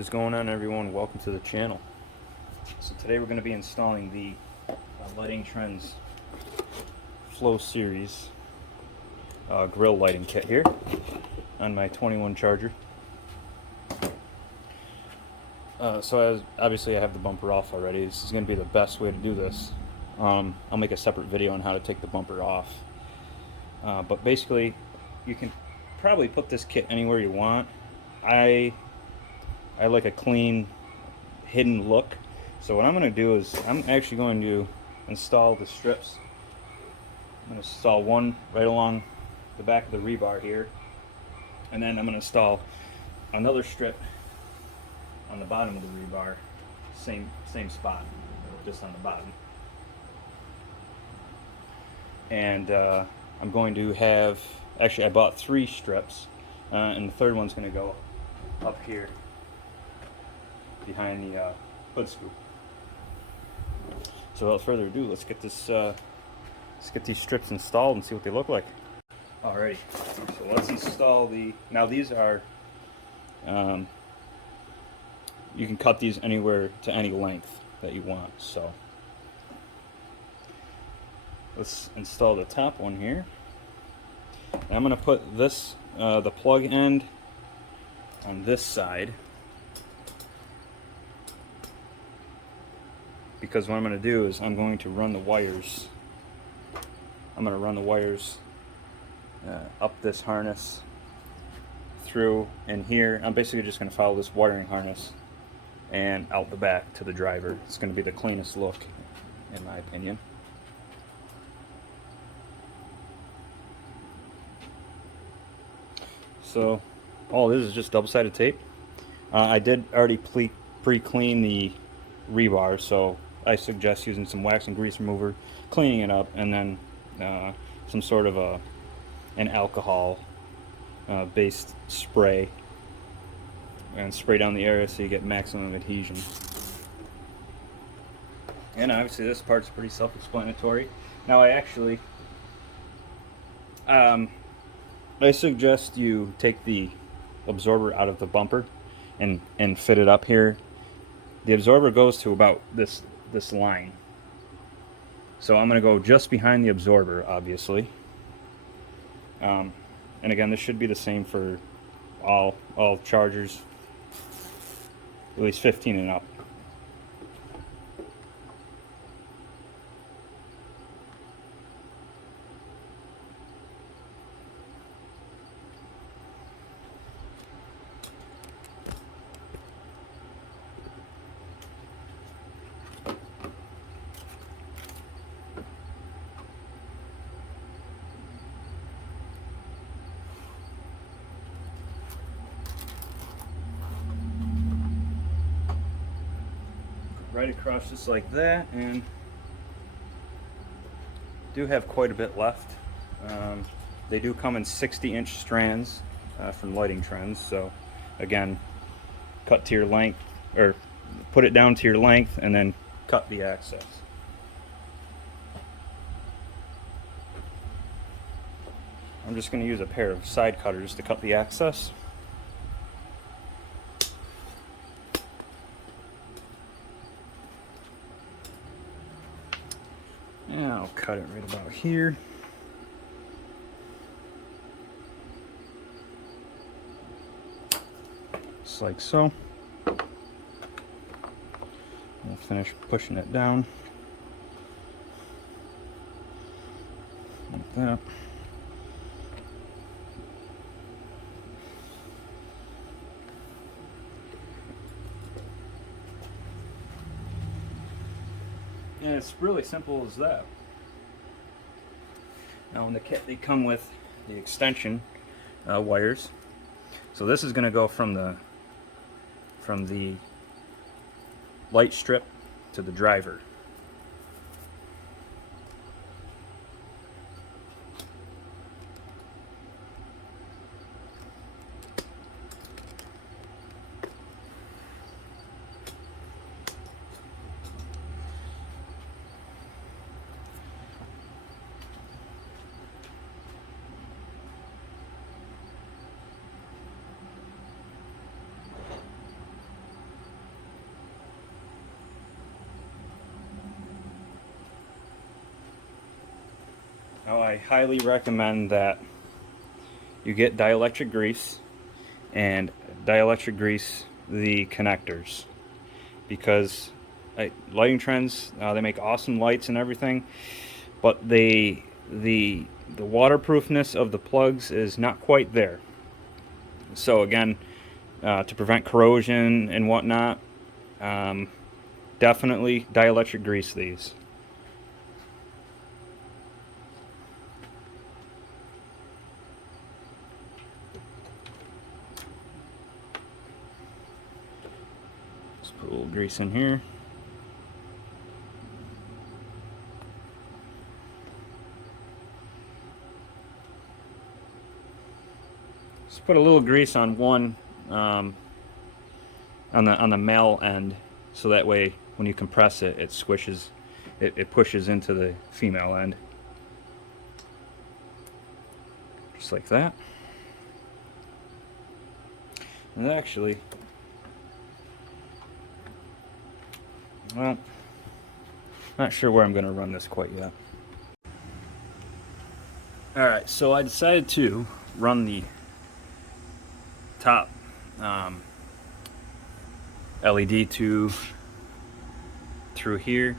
What is going on, everyone? Welcome to the channel. So today we're going to be installing the Lightingtrendz Flow Series grill lighting kit here on my 21 Charger. Obviously I have the bumper off already. This is going to be the best way to do this. I'll make a separate video on how to take the bumper off. But basically, you can probably put this kit anywhere you want. I like a clean, hidden look. So what I'm going to do is I'm actually going to install the strips. I'm going to install one right along the back of the rebar here, and then I'm going to install another strip on the bottom of the rebar, same spot, just on the bottom. And I'm going to have, actually I bought 3 strips, and the third one's going to go up here behind the hood scoop. So without further ado, let's get this let's get these strips installed and see what they look like. Alrighty, so let's install the, now these are you can cut these anywhere to any length that you want. So let's install the top one here. And I'm going to put this the plug end on this side, because what I'm going to do is I'm going to run the wires. I'm going to run the wires up this harness through in here. I'm basically just going to follow this wiring harness and out the back to the driver. It's going to be the cleanest look, in my opinion. So all it is just double-sided tape. I did already pre-clean the rebar, so I suggest using some wax and grease remover, cleaning it up, and then some sort of an alcohol based spray, and spray down the area so you get maximum adhesion. And obviously this part's pretty self-explanatory. Now I suggest you take the absorber out of the bumper and fit it up here. The absorber goes to about this line. So I'm going to go just behind the absorber, obviously. And again, this should be the same for all Chargers, at least 15 and up. Right across just like that, and do have quite a bit left. They do come in 60-inch strands from Lightingtrendz, so again, cut to your length, or put it down to your length and then cut the access. I'm just going to use a pair of side cutters to cut the access. And I'll cut it right about here. Just like so. I'll finish pushing it down. Like that. And it's really simple as that. Now in the kit they come with the extension wires. So this is going to go from the light strip to the driver. Now I highly recommend that you get dielectric grease, and dielectric grease the connectors, because Lightingtrendz, they make awesome lights and everything, but the waterproofness of the plugs is not quite there. So again, to prevent corrosion and whatnot, definitely dielectric grease these. Just put a little grease in here. Just put a little grease on one, on the male end, so that way when you compress it, it squishes, it pushes into the female end. Just like that. And actually, well, not sure where I'm going to run this quite yet. Alright, so I decided to run the top LED through here,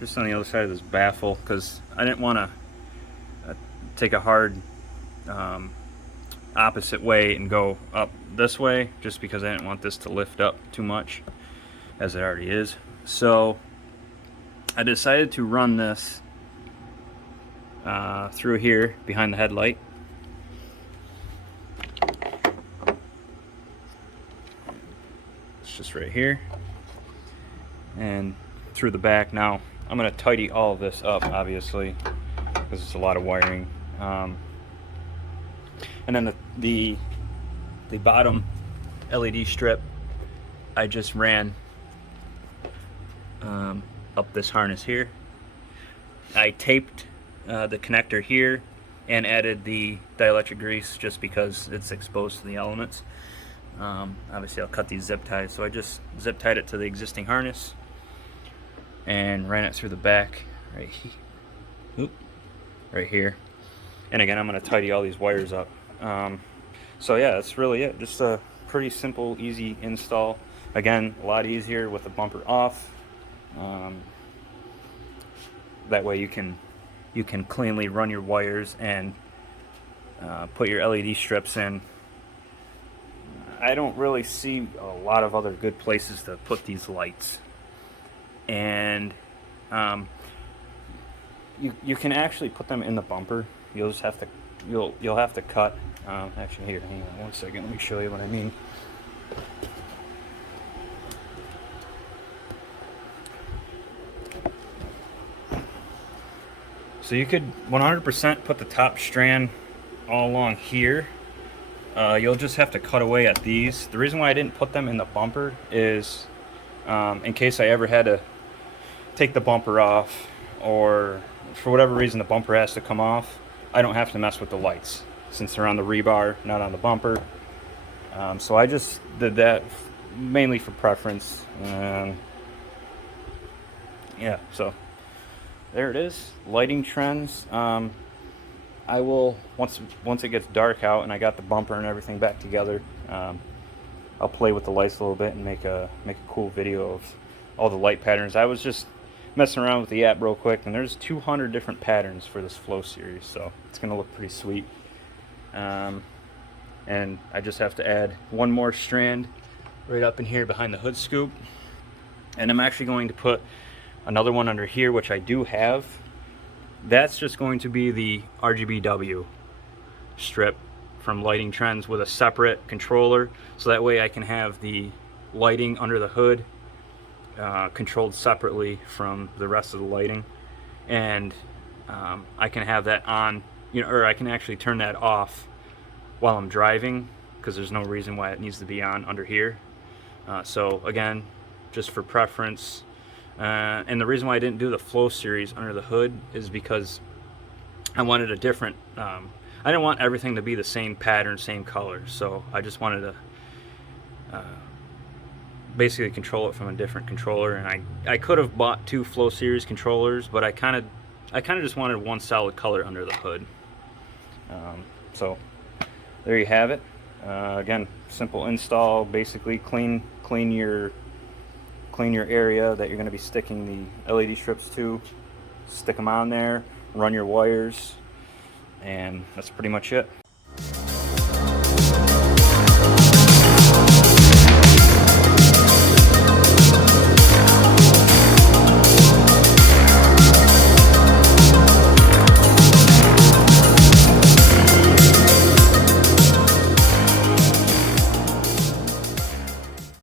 just on the other side of this baffle, because I didn't want to take a hard opposite way and go up this way, just because I didn't want this to lift up too much, as it already is. So I decided to run this through here behind the headlight. It's just right here and through the back. Now I'm going to tidy all of this up, obviously, because it's a lot of wiring. And then the bottom LED strip, I just ran up this harness here. I taped the connector here and added the dielectric grease just because it's exposed to the elements. Obviously I'll cut these zip ties, so I just zip tied it to the existing harness and ran it through the back right here. And again, I'm going to tidy all these wires up. So yeah, that's really it. Just a pretty simple, easy install. Again, a lot easier with the bumper off. That way you can cleanly run your wires and put your LED strips in. I don't really see a lot of other good places to put these lights, and you can actually put them in the bumper. You'll just have to you'll have to cut. Actually, here, hang on one second. Let me show you what I mean. So you could 100% put the top strand all along here. You'll just have to cut away at these. The reason why I didn't put them in the bumper is in case I ever had to take the bumper off, or for whatever reason the bumper has to come off, I don't have to mess with the lights since they're on the rebar, not on the bumper. So I just did that mainly for preference. Yeah, so there it is, Lightingtrendz. I will, once it gets dark out and I got the bumper and everything back together, I'll play with the lights a little bit and make a cool video of all the light patterns. I was just messing around with the app real quick, and there's 200 different patterns for this Flow series, so it's gonna look pretty sweet. And I just have to add one more strand right up in here behind the hood scoop, and I'm actually going to put another one under here, which I do have. That's just going to be the RGBW strip from Lightingtrendz with a separate controller, so that way I can have the lighting under the hood controlled separately from the rest of the lighting, and I can have that on, or I can actually turn that off while I'm driving, because there's no reason why it needs to be on under here. So again, just for preference. And the reason why I didn't do the Flow series under the hood is because I wanted a different, I didn't want everything to be the same pattern, same color, so I just wanted to basically control it from a different controller. And I could have bought two Flow series controllers, but I kind of I kind of just wanted one solid color under the hood. So there you have it. Again, simple install. Basically, clean your area that you're going to be sticking the LED strips to. Stick them on there. Run your wires, and that's pretty much it.